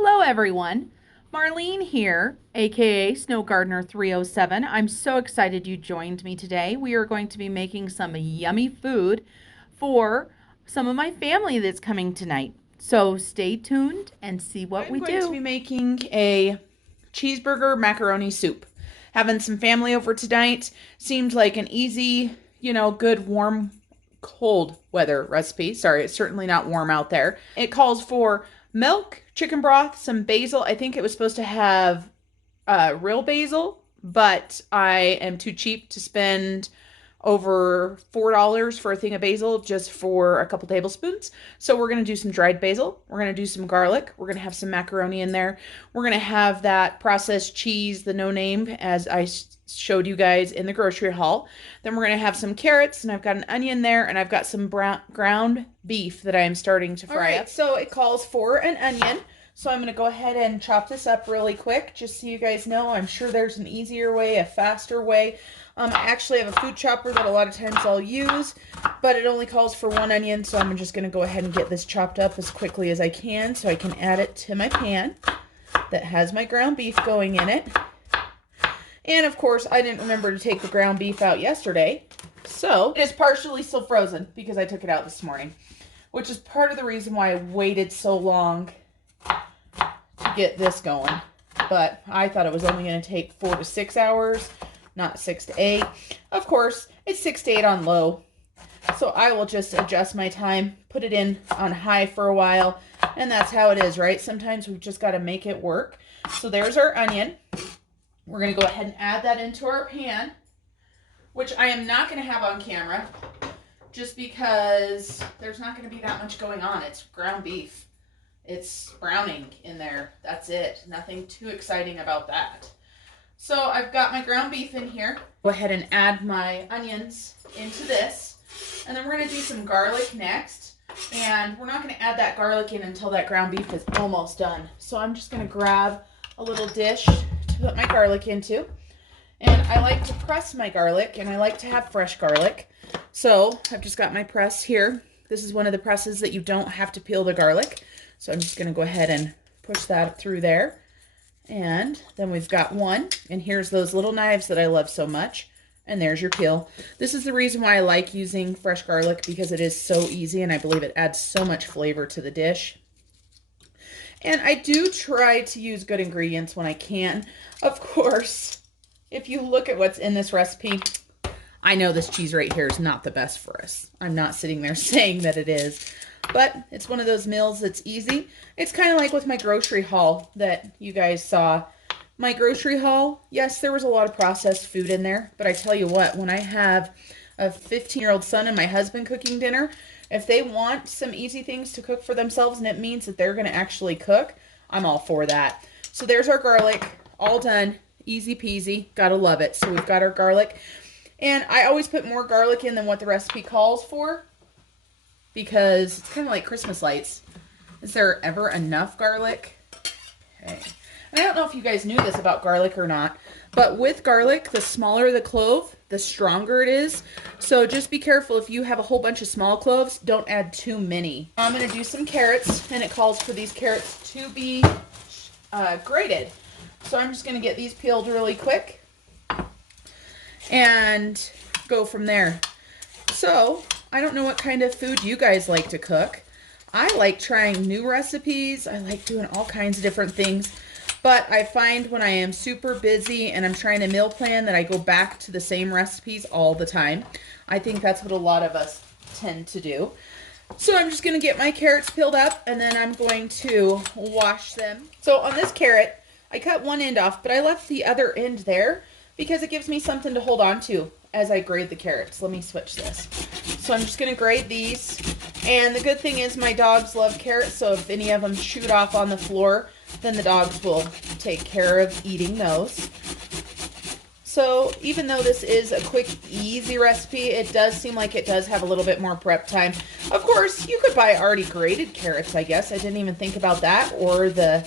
Hello everyone, Marlene here, aka Snow Gardener 307. I'm so excited you joined me today. We are going to be making some yummy food for some of my family that's coming tonight. So stay tuned and see what we do. I'm going to be making a cheeseburger macaroni soup. Having some family over tonight seemed like an easy, good warm cold weather recipe. Sorry, it's certainly not warm out there. It calls for milk, chicken broth, some basil. I think it was supposed to have real basil, but I am too cheap to spend over $4 for a thing of basil just for a couple tablespoons. So we're going to do some dried basil. We're going to do some garlic. We're going to have some macaroni in there. We're going to have that processed cheese, the no name, as I showed you guys in the grocery haul. Then we're going to have some carrots, and I've got an onion there, and I've got some ground beef that I am starting to fry up. So it calls for an onion. So I'm going to go ahead and chop this up really quick, just so you guys know. I'm sure there's an easier way, a faster way. I actually have a food chopper that a lot of times I'll use, but it only calls for one onion, so I'm just going to go ahead and get this chopped up as quickly as I can so I can add it to my pan that has my ground beef going in it. And of course, I didn't remember to take the ground beef out yesterday, so it is partially still frozen because I took it out this morning, which is part of the reason why I waited so long to get this going. But I thought it was only going to take 4 to 6 hours, not 6 to 8. Of course, it's 6 to 8 on low. So I will just adjust my time, put it in on high for a while, and that's how it is, right? Sometimes we've just got to make it work. So there's our onion. We're going to go ahead and add that into our pan, which I am not going to have on camera just because there's not going to be that much going on. It's ground beef. It's browning in there. That's it. Nothing too exciting about that. So I've got my ground beef in here. Go ahead and add my onions into this. And then we're going to do some garlic next. And we're not going to add that garlic in until that ground beef is almost done. So I'm just going to grab a little dish to put my garlic into. And I like to press my garlic, and I like to have fresh garlic. So I've just got my press here. This is one of the presses that you don't have to peel the garlic. So I'm just going to go ahead and push that through there. And then we've got one. And here's those little knives that I love so much. And there's your peel. This is the reason why I like using fresh garlic, because it is so easy and I believe it adds so much flavor to the dish. And I do try to use good ingredients when I can. Of course, if you look at what's in this recipe, I know this cheese right here is not the best for us. I'm not sitting there saying that it is. But it's one of those meals that's easy. It's kind of like with my grocery haul that you guys saw. My grocery haul, yes, there was a lot of processed food in there. But I tell you what, when I have a 15-year-old son and my husband cooking dinner, if they want some easy things to cook for themselves and it means that they're going to actually cook, I'm all for that. So there's our garlic, all done, easy peasy, gotta love it. So we've got our garlic. And I always put more garlic in than what the recipe calls for, because it's kind of like Christmas lights. Is there ever enough garlic? Okay. And I don't know if you guys knew this about garlic or not, but with garlic, the smaller the clove, the stronger it is. So just be careful if you have a whole bunch of small cloves, don't add too many. I'm going to do some carrots, and it calls for these carrots to be grated. So I'm just going to get these peeled really quick and go from there. So I don't know what kind of food you guys like to cook. I like trying new recipes. I like doing all kinds of different things. But I find when I am super busy and I'm trying to meal plan that I go back to the same recipes all the time. I think that's what a lot of us tend to do. So I'm just going to get my carrots peeled up, and then I'm going to wash them. So on this carrot, I cut one end off, but I left the other end there because it gives me something to hold on to as I grate the carrots. Let me switch this. So I'm just going to grate these. And the good thing is my dogs love carrots, so if any of them shoot off on the floor, then the dogs will take care of eating those. So even though this is a quick, easy recipe, it does seem like it does have a little bit more prep time. Of course, you could buy already grated carrots, I guess. I didn't even think about that. Or the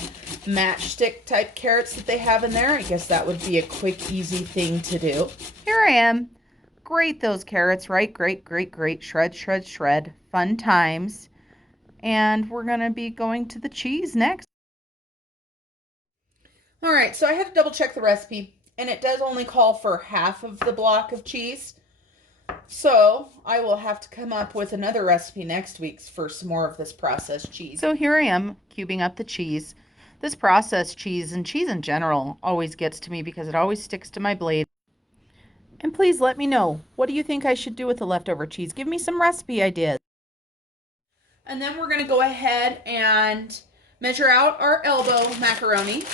matchstick type carrots that they have in there. I guess that would be a quick, easy thing to do. Here I am. Grate those carrots, right? Great, great, great. Shred, shred, shred. Fun times. And we're going to be going to the cheese next. All right, so I had to double check the recipe, and it does only call for half of the block of cheese. So I will have to come up with another recipe next week for some more of this processed cheese. So here I am cubing up the cheese. This processed cheese and cheese in general always gets to me because it always sticks to my blade. And please let me know, what do you think I should do with the leftover cheese? Give me some recipe ideas. And then we're going to go ahead and measure out our elbow macaroni.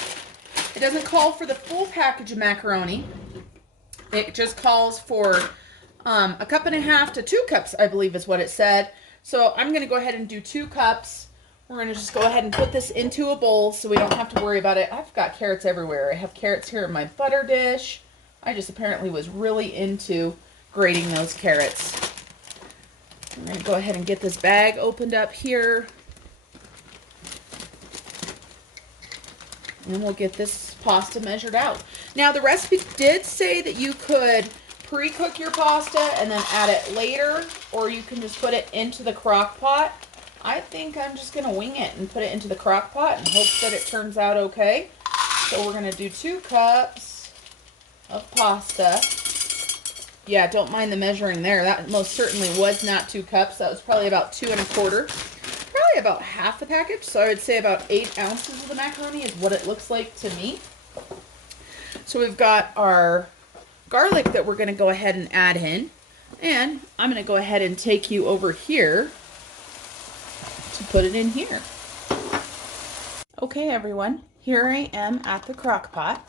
It doesn't call for the full package of macaroni. It just calls for a cup and a half to 2 cups, I believe is what it said. So I'm going to go ahead and do 2 cups. We're going to just go ahead and put this into a bowl so we don't have to worry about it. I've got carrots everywhere. I have carrots here in my butter dish. I just apparently was really into grating those carrots. I'm going to go ahead and get this bag opened up here. And then we'll get this pasta measured out. Now the recipe did say that you could pre-cook your pasta and then add it later, or you can just put it into the crock pot. I think I'm just going to wing it and put it into the crock pot and hope that it turns out okay. So we're going to do 2 cups of pasta. Yeah, don't mind the measuring there. That most certainly was not 2 cups. That was probably about 2 1/4. Probably about half the package. So I would say about 8 ounces of the macaroni is what it looks like to me. So we've got our garlic that we're going to go ahead and add in. And I'm going to go ahead and take you over here to put it in here. Okay, everyone. Here I am at the crock pot.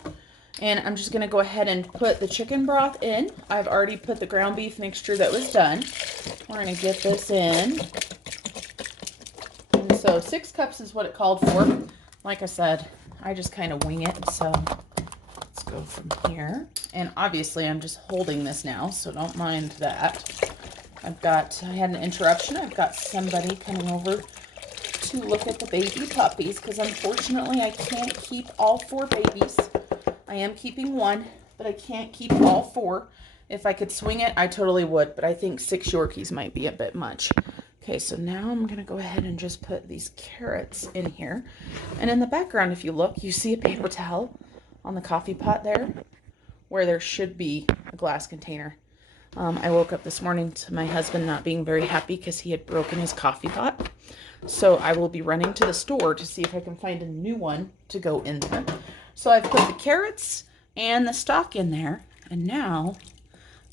And I'm just going to go ahead and put the chicken broth in. I've already put the ground beef mixture that was done. We're going to get this in. And so 6 cups is what it called for. Like I said, I just kind of wing it. So let's go from here. And obviously I'm just holding this now, so don't mind that. I had an interruption. I've got somebody coming over to look at the baby puppies because unfortunately I can't keep all 4 babies. I am keeping 1, but I can't keep all 4. If I could swing it, I totally would, but I think 6 Yorkies might be a bit much. Okay, so now I'm going to go ahead and just put these carrots in here. And in the background, if you look, you see a paper towel on the coffee pot there, where there should be a glass container. I woke up this morning to my husband not being very happy because he had broken his coffee pot. So I will be running to the store to see if I can find a new one to go in there. So I've put the carrots and the stock in there. And now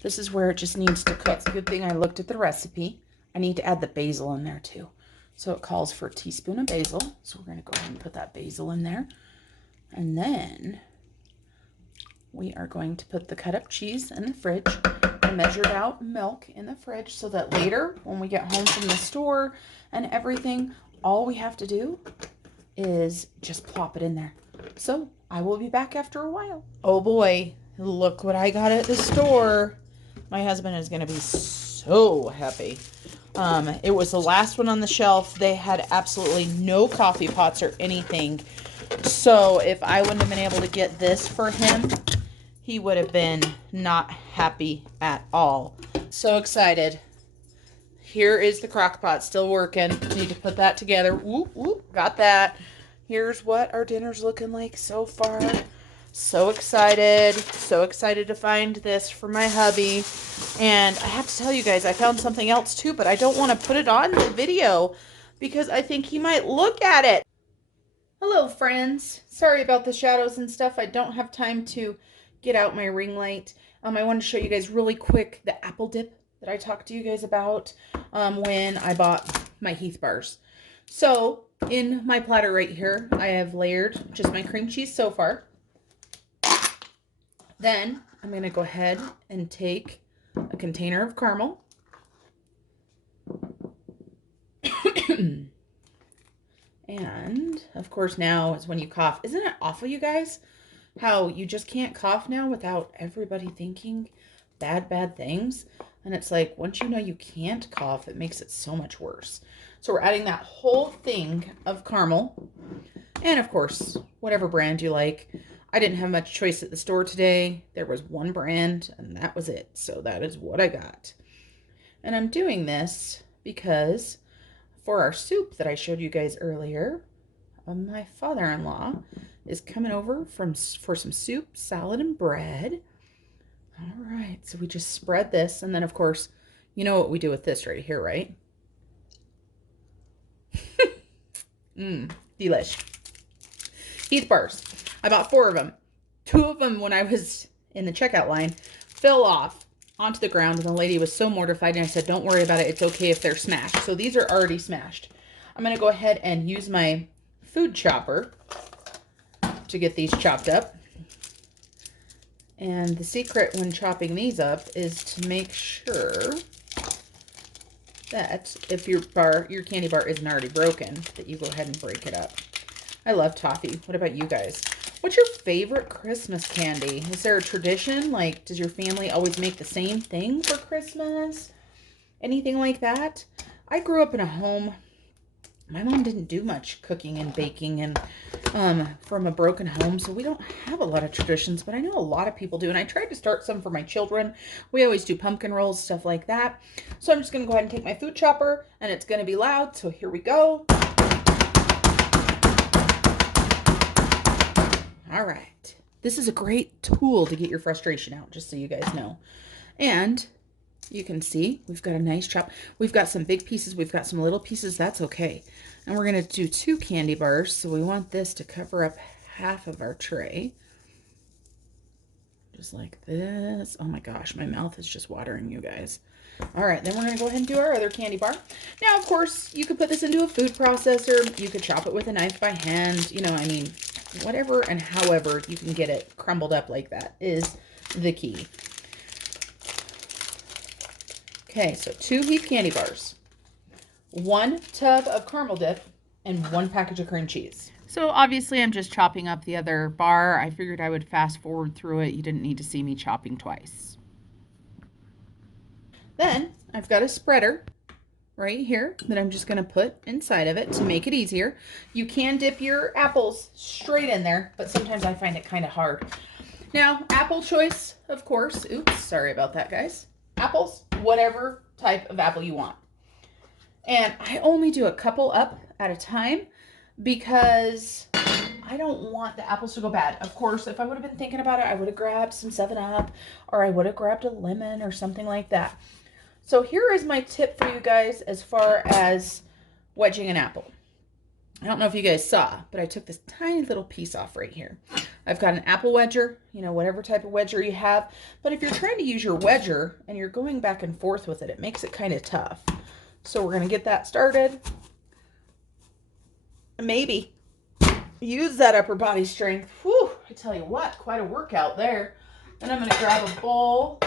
this is where it just needs to cook. It's a good thing I looked at the recipe. I need to add the basil in there too. So it calls for a teaspoon of basil. So we're going to go ahead and put that basil in there. And then we are going to put the cut up cheese in the fridge and measured out milk in the fridge so that later when we get home from the store and everything, all we have to do is just plop it in there. So I will be back after a while. Oh boy, look what I got at the store. My husband is going to be so happy. It was the last one on the shelf. They had absolutely no coffee pots or anything. So if I wouldn't have been able to get this for him, he would have been not happy at all. So excited. Here is the crock pot still working. Need to put that together. Whoop, whoop, got that. Here's what our dinner's looking like so far. So excited to find this for my hubby. And I have to tell you guys, I found something else too, but I don't want to put it on the video because I think he might look at it. Hello, friends. Sorry about the shadows and stuff. I don't have time to get out my ring light. I wanted to show you guys really quick the apple dip that I talked to you guys about when I bought my Heath bars. So in my platter right here, I have layered just my cream cheese so far. Then I'm going to go ahead and take a container of caramel. And of course now is when you cough. Isn't it awful, you guys? How you just can't cough now without everybody thinking bad things. And it's like, once you know you can't cough, it makes it so much worse. So we're adding that whole thing of caramel. And of course, whatever brand you like. I didn't have much choice at the store today. There was one brand and that was it. So that is what I got. And I'm doing this because for our soup that I showed you guys earlier, my father-in-law is coming over for some soup, salad, and bread. All right, so we just spread this, and then of course, you know what we do with this right here, right? Delish. Heath bars. I bought 4 of them. 2 of them, when I was in the checkout line, fell off onto the ground, and the lady was so mortified, and I said, don't worry about it. It's okay if they're smashed. So these are already smashed. I'm going to go ahead and use my food chopper to get these chopped up. And the secret when chopping these up is to make sure that if your candy bar isn't already broken, that you go ahead and break it up. I love toffee. What about you guys? What's your favorite Christmas candy? Is there a tradition? Like, does your family always make the same thing for Christmas? Anything like that? I grew up in a home. My mom didn't do much cooking and baking, and from a broken home, so we don't have a lot of traditions, but I know a lot of people do, and I tried to start some for my children. We always do pumpkin rolls, stuff like that. So I'm just going to go ahead and take my food chopper, and it's going to be loud, so here we go. All right. This is a great tool to get your frustration out, just so you guys know. And you can see we've got a nice chop. We've got some big pieces. We've got some little pieces. That's okay. And we're going to do 2 candy bars. So we want this to cover up half of our tray. Just like this. Oh my gosh, my mouth is just watering, you guys. All right, then we're going to go ahead and do our other candy bar. Now, of course, you could put this into a food processor. You could chop it with a knife by hand. You know, I mean, whatever and however you can get it crumbled up like that is the key. Okay, so 2 Heath candy bars, 1 tub of caramel dip, and 1 package of cream cheese. So obviously I'm just chopping up the other bar. I figured I would fast forward through it. You didn't need to see me chopping twice. Then I've got a spreader right here that I'm just going to put inside of it to make it easier. You can dip your apples straight in there, but sometimes I find it kind of hard. Now, apple choice, of course. Oops, sorry about that, guys. Apples, whatever type of apple you want. And I only do a couple up at a time because I don't want the apples to go bad. Of course, if I would have been thinking about it, I would have grabbed some 7-Up, or I would have grabbed a lemon or something like that. So here is my tip for you guys as far as wedging an apple. I don't know if you guys saw, but I took this tiny little piece off right here. I've got an apple wedger, you know, whatever type of wedger you have. But if you're trying to use your wedger and you're going back and forth with it, it makes it kind of tough. So we're going to get that started. Maybe use that upper body strength. Whew, I tell you what, quite a workout there. And I'm going to grab a bowl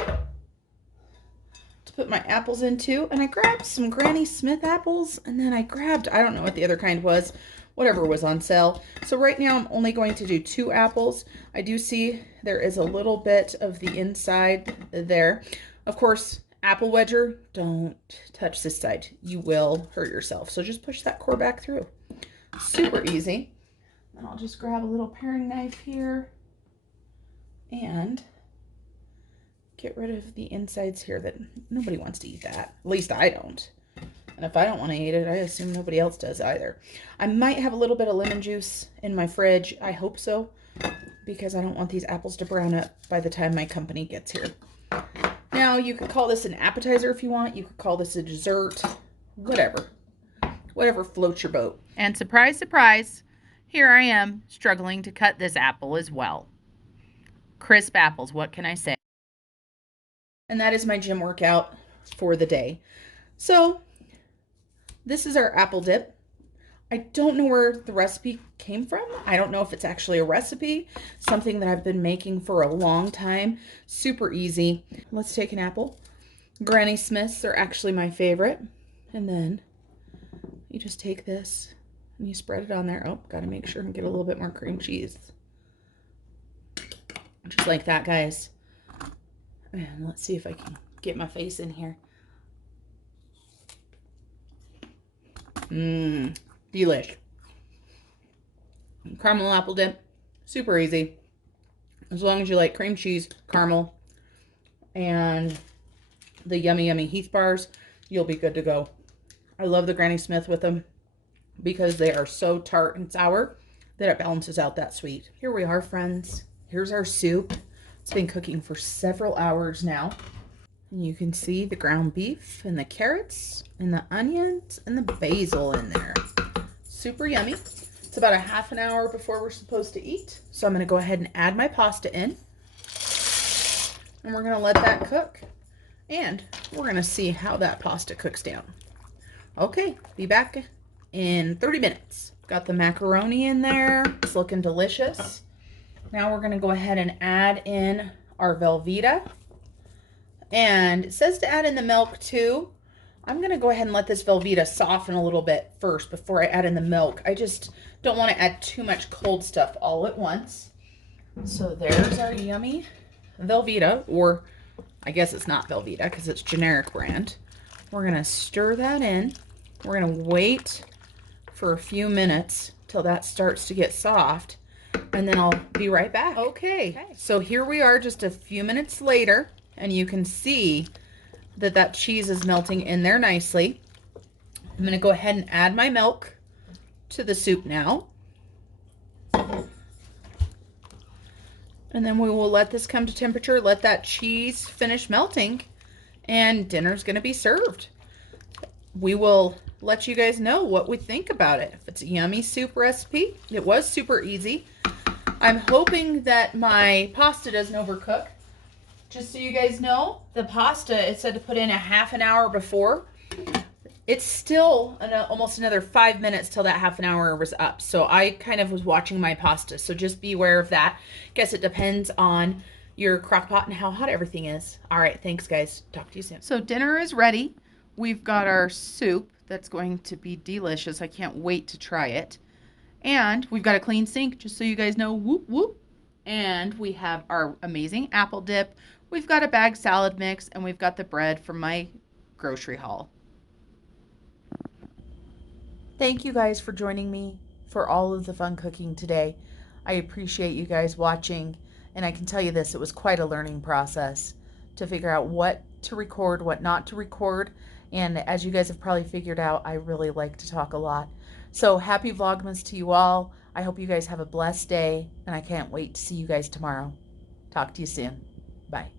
to put my apples into. And I grabbed some Granny Smith apples. And then I grabbed, I don't know what the other kind was, whatever was on sale. So right now I'm only going to do 2 apples. I do see there is a little bit of the inside there. Of course, apple wedger, don't touch this side. You will hurt yourself. So just push that core back through. Super easy. And I'll just grab a little paring knife here and get rid of the insides here. That nobody wants to eat that. At least I don't. And if I don't want to eat it, I assume nobody else does either. I might have a little bit of lemon juice in my fridge. I hope so, because I don't want these apples to brown up by the time my company gets here. Now, you could call this an appetizer if you want. You could call this a dessert. Whatever. Whatever floats your boat. And surprise, surprise, here I am struggling to cut this apple as well. Crisp apples, what can I say? And that is my gym workout for the day. So this is our apple dip. I don't know where the recipe came from. I don't know if it's actually a recipe, something that I've been making for a long time. Super easy. Let's take an apple. Granny Smiths are actually my favorite. And then you just take this and you spread it on there. Oh, got to make sure and get a little bit more cream cheese. Just like that, guys. And let's see if I can get my face in here. Delish. Caramel apple dip. Super easy. As long as you like cream cheese, caramel, and the yummy, yummy Heath bars, you'll be good to go. I love the Granny Smith with them. because they are so tart and sour that it balances out that sweet. Here we are, friends. Here's our soup. It's been cooking for several hours now. And you can see the ground beef and the carrots and the onions and the basil in there. Super yummy. It's about a half an hour before we're supposed to eat. So I'm going to go ahead and add my pasta in. And we're going to let that cook. And we're going to see how that pasta cooks down. Okay, be back in 30 minutes. Got the macaroni in there. It's looking delicious. Now we're going to go ahead and add in our Velveeta. And it says to add in the milk too. I'm going to go ahead and let this Velveeta soften a little bit first before I add in the milk. I just don't want to add too much cold stuff all at once. So there's our yummy Velveeta, or I guess it's not Velveeta because it's generic brand. We're going to stir that in. We're going to wait for a few minutes till that starts to get soft, and then I'll be right back. Okay, so here we are just a few minutes later, and you can see that that cheese is melting in there nicely. I'm going to go ahead and add my milk to the soup now. And then we will let this come to temperature, let that cheese finish melting, and dinner's going to be served. We will let you guys know what we think about it. If it's a yummy soup recipe, it was super easy. I'm hoping that my pasta doesn't overcook. Just so you guys know, the pasta, it said to put in a half an hour before. It's still almost another 5 minutes till that half an hour was up. So I kind of was watching my pasta. So just be aware of that. Guess it depends on your crock pot and how hot everything is. All right, thanks guys. Talk to you soon. So dinner is ready. We've got our soup that's going to be delicious. I can't wait to try it. And we've got a clean sink, just so you guys know. Whoop, whoop. And we have our amazing apple dip. We've got a bag salad mix, and we've got the bread from my grocery haul. Thank you guys for joining me for all of the fun cooking today. I appreciate you guys watching, and I can tell you this, it was quite a learning process to figure out what to record, what not to record. And as you guys have probably figured out, I really like to talk a lot. So happy Vlogmas to you all. I hope you guys have a blessed day, and I can't wait to see you guys tomorrow. Talk to you soon. Bye.